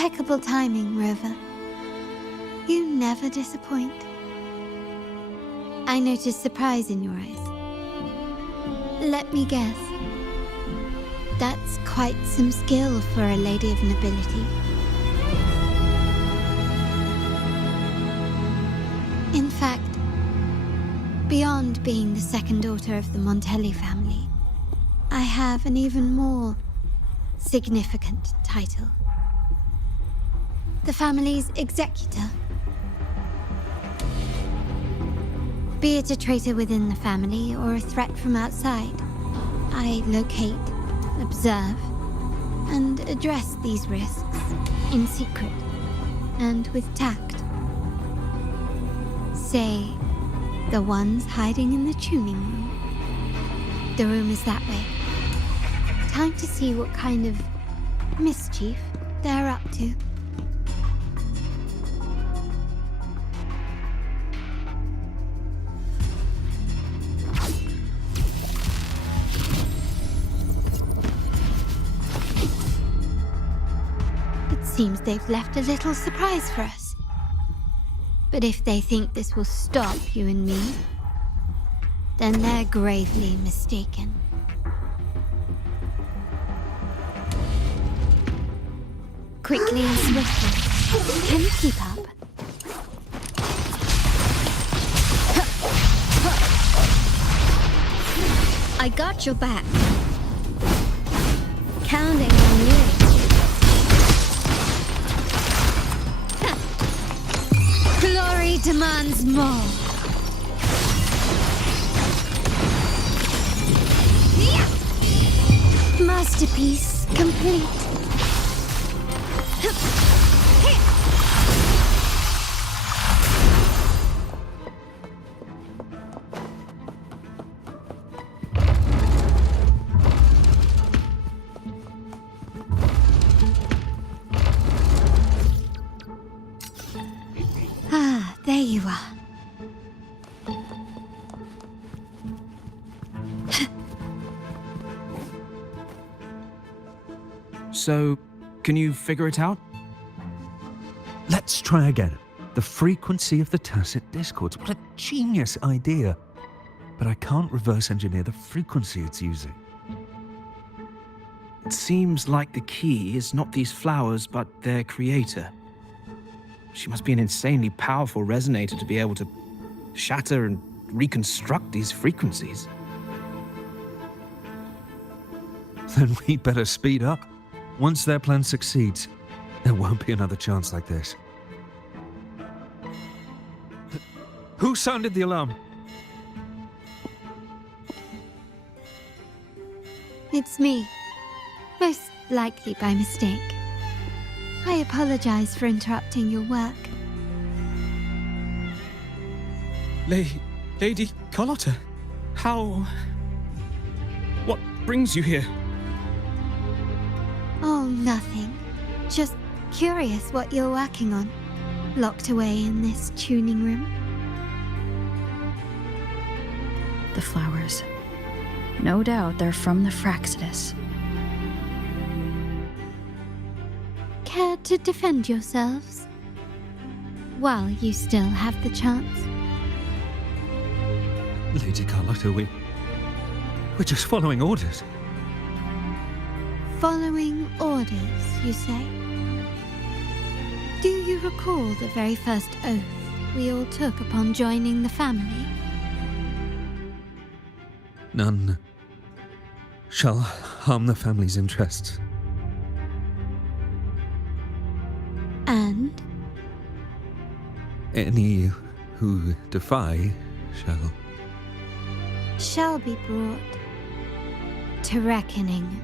Impeccable timing, Rover. You never disappoint. I noticed surprise in your eyes. Let me guess. That's quite some skill for a lady of nobility. In fact, beyond being the second daughter of the Montelli family, I have an even more significant title. The family's executor. Be it a traitor within the family or a threat from outside, I locate, observe, and address these risks in secret and with tact. Say, the ones hiding in the tuning room. The room is that way. Time to see what kind of mischief they're up to. It seems they've left a little surprise for us. But if they think this will stop you and me, then they're gravely mistaken. Quickly and swiftly. Can you keep up? I got your back. Counting on you. Glory demands more. Masterpiece complete. Ah, there you are. So, can you figure it out? Let's try again. The frequency of the tacit discords. What a genius idea. But I can't reverse engineer the frequency it's using. It seems like the key is not these flowers, but their creator. She must be an insanely powerful resonator to be able to shatter and reconstruct these frequencies. Then we'd better speed up. Once their plan succeeds, there won't be another chance like this. Who sounded the alarm? It's me. Most likely by mistake. I apologize for interrupting your work. Lady Carlotta, how... What brings you here? Oh, nothing. Just curious what you're working on. Locked away in this tuning room. The flowers. No doubt they're from the Fraxidus. Care to defend yourselves? While you still have the chance. Lady Carlotta, we're just following orders. Following orders, you say? Do you recall the very first oath we all took upon joining the family? None shall harm the family's interests. And? Any who defy shall be brought to reckoning.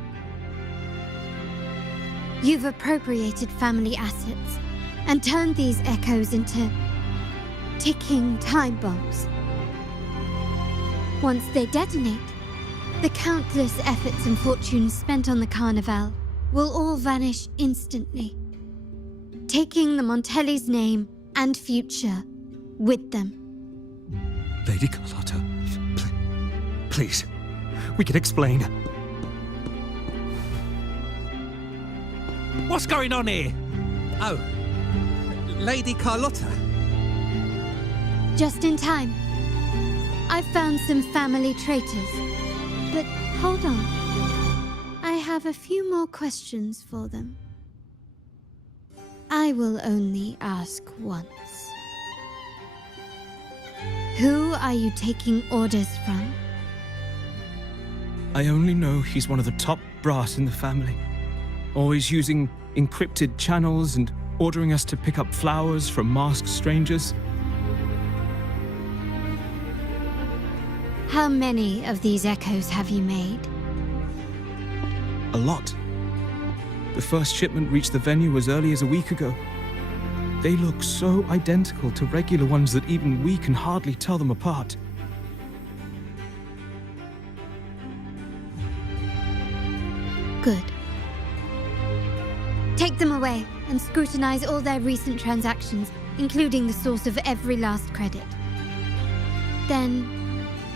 You've appropriated family assets and turned these echoes into ticking time bombs. Once they detonate, the countless efforts and fortunes spent on the Carnival will all vanish instantly, taking the Montelli's name and future with them. Lady Carlotta, please, we can explain. What's going on here? Oh, Lady Carlotta. Just in time. I've found some family traitors. But hold on. I have a few more questions for them. I will only ask once. Who are you taking orders from? I only know he's one of the top brass in the family. Always using encrypted channels and ordering us to pick up flowers from masked strangers. How many of these echoes have you made? A lot. The first shipment reached the venue as early as a week ago. They look so identical to regular ones that even we can hardly tell them apart. Good. Take them away and scrutinize all their recent transactions, including the source of every last credit. Then,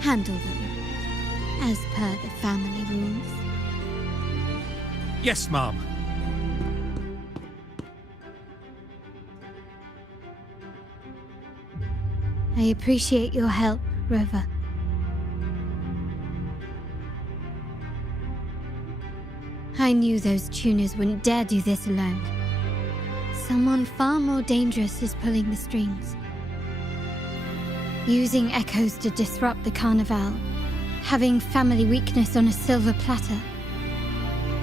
handle them, as per the family rules. Yes, Mom. I appreciate your help, Rover. I knew those tuners wouldn't dare do this alone. Someone far more dangerous is pulling the strings. Using echoes to disrupt the Carnival. Having family weakness on a silver platter.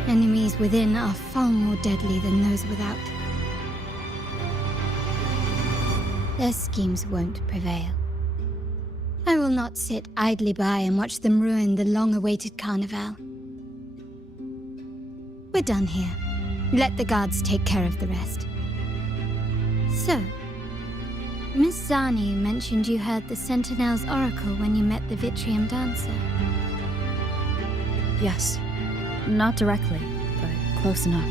Enemies within are far more deadly than those without. Their schemes won't prevail. I will not sit idly by and watch them ruin the long-awaited Carnival. We're done here. Let the guards take care of the rest. So, Miss Zani mentioned you heard the Sentinel's oracle when you met the Vitrium dancer. Yes. Not directly, but close enough.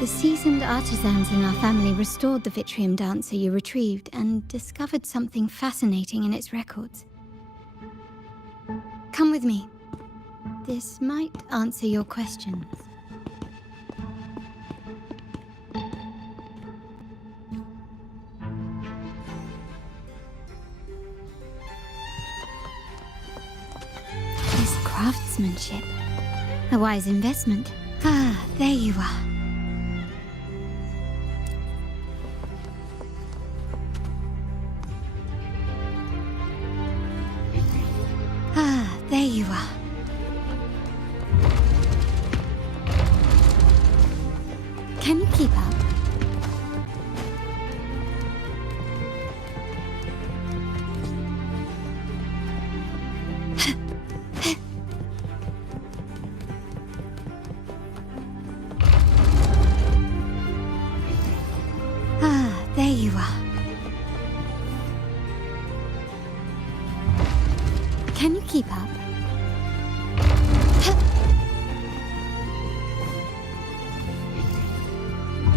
The seasoned artisans in our family restored the Vitrium dancer you retrieved and discovered something fascinating in its records. Come with me. This might answer your questions. This craftsmanship. A wise investment. Ah, there you are. Ah, there you are. Can you keep up? Ah, there you are. Can you keep up?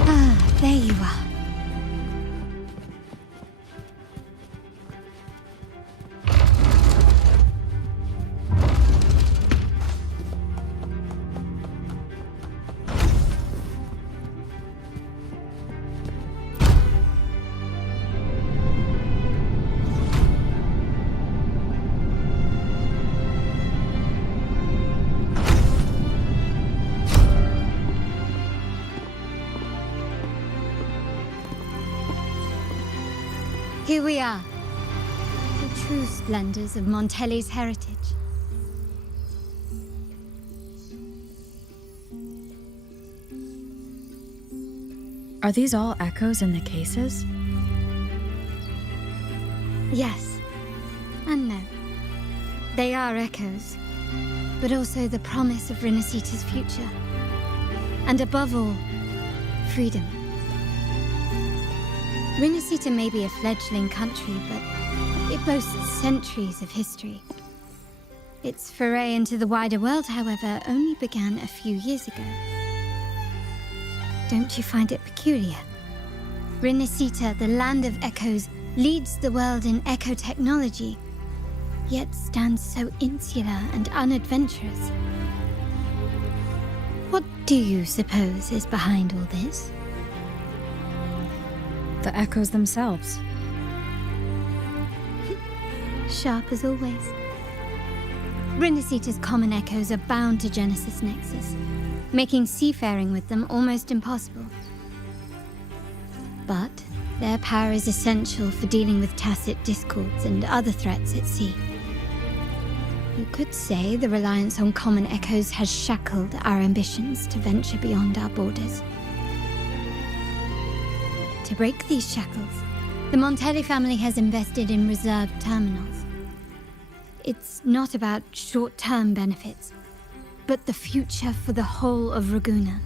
Ah, there you are. Here we are, the true splendors of Montelli's heritage. Are these all echoes in the cases? Yes, and no. They are echoes, but also the promise of Renacita's future. And above all, freedom. Renacita may be a fledgling country, but it boasts centuries of history. Its foray into the wider world, however, only began a few years ago. Don't you find it peculiar? Renacita, the land of echoes, leads the world in echo technology, yet stands so insular and unadventurous. What do you suppose is behind all this? The echoes themselves. Sharp as always. Rinasita's common echoes are bound to Genesis Nexus, making seafaring with them almost impossible. But their power is essential for dealing with tacit discords and other threats at sea. You could say the reliance on common echoes has shackled our ambitions to venture beyond our borders. To break these shackles, the Montelli family has invested in reserved terminals. It's not about short-term benefits, but the future for the whole of Raguna.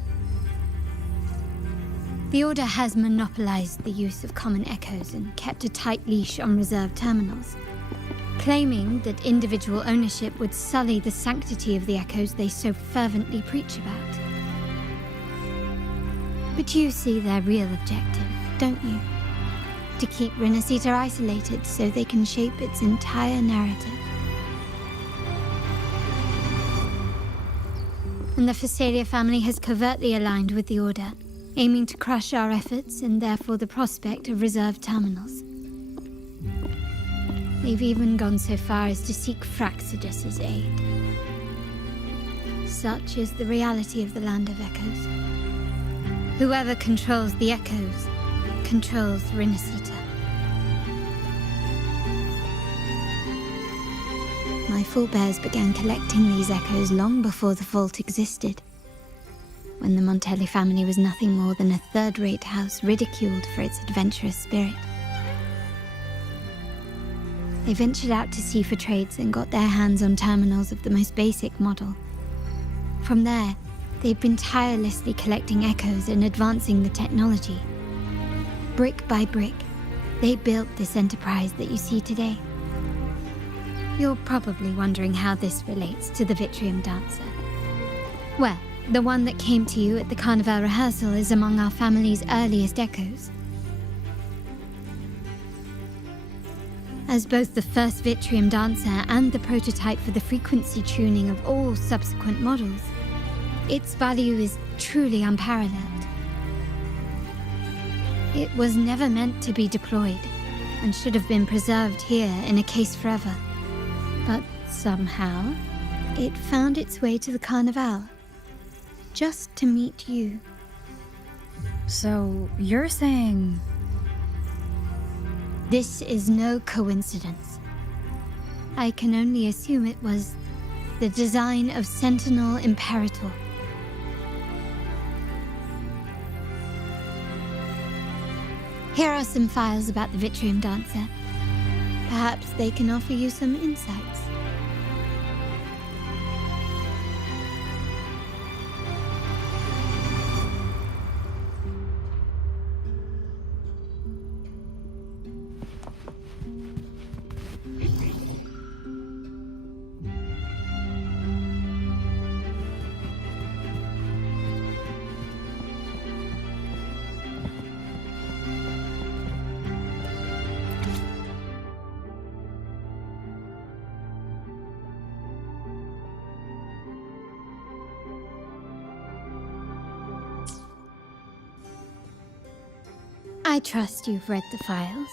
The Order has monopolized the use of common echoes and kept a tight leash on reserved terminals, claiming that individual ownership would sully the sanctity of the echoes they so fervently preach about. But you see their real objective, don't you? To keep Rinasita isolated so they can shape its entire narrative. And the Phasalia family has covertly aligned with the Order, aiming to crush our efforts and therefore the prospect of reserved terminals. They've even gone so far as to seek Fraxidus's aid. Such is the reality of the Land of Echoes. Whoever controls the Echoes controls Rinasita. My forebears began collecting these echoes long before the vault existed, when the Montelli family was nothing more than a third-rate house ridiculed for its adventurous spirit. They ventured out to sea for trades and got their hands on terminals of the most basic model. From there, they've been tirelessly collecting echoes and advancing the technology. Brick by brick, they built this enterprise that you see today. You're probably wondering how this relates to the Vitrium Dancer. Well, the one that came to you at the Carnival rehearsal is among our family's earliest echoes. As both the first Vitrium Dancer and the prototype for the frequency tuning of all subsequent models, its value is truly unparalleled. It was never meant to be deployed, and should have been preserved here in a case forever. But somehow, it found its way to the Carnival, just to meet you. So, you're saying... This is no coincidence. I can only assume it was the design of Sentinel Imperator. Here are some files about the Vitrium Dancer. Perhaps they can offer you some insights. I trust you've read the files.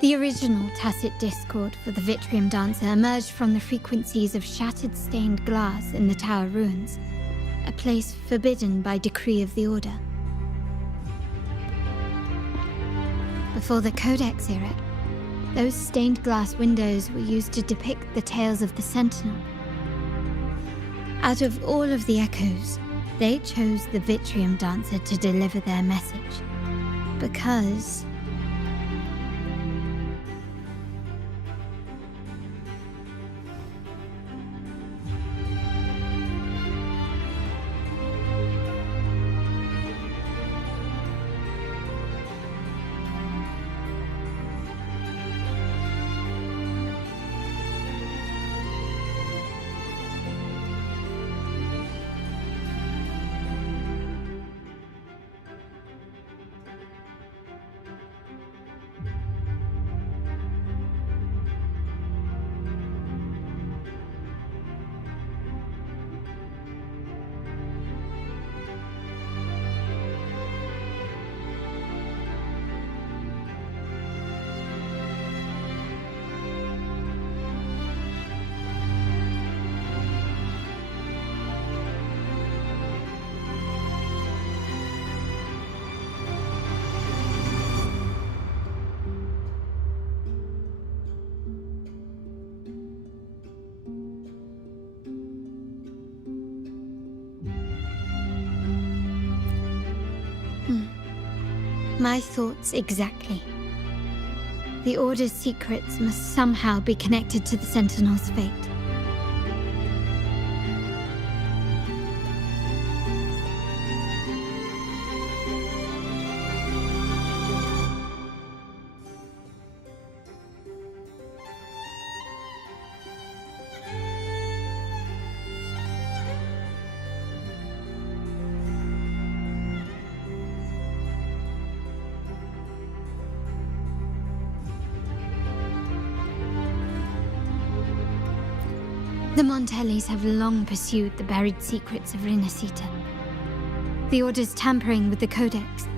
The original tacit discord for the Vitrium Dancer emerged from the frequencies of shattered stained glass in the tower ruins, a place forbidden by decree of the Order. Before the Codex era, those stained glass windows were used to depict the tales of the Sentinel. Out of all of the echoes, they chose the Vitrium Dancer to deliver their message. Because My thoughts exactly. The Order's secrets must somehow be connected to the Sentinel's fate. The Montellis have long pursued the buried secrets of Rinascita. The Order's tampering with the Codex,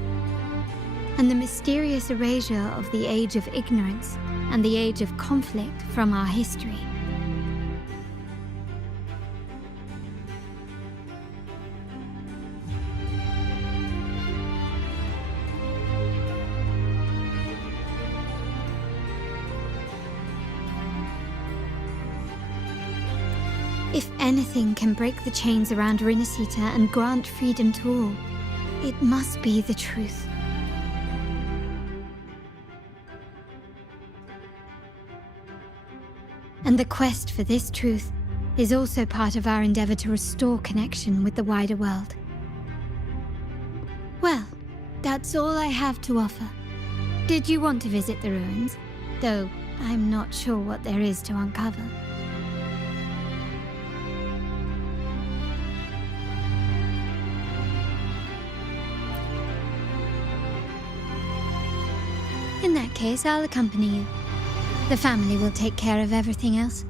and the mysterious erasure of the Age of Ignorance and the Age of Conflict from our history. If anything can break the chains around Rinascita and grant freedom to all, it must be the truth. And the quest for this truth is also part of our endeavor to restore connection with the wider world. Well, that's all I have to offer. Did you want to visit the ruins? Though I'm not sure what there is to uncover. In that case, I'll accompany you. The family will take care of everything else.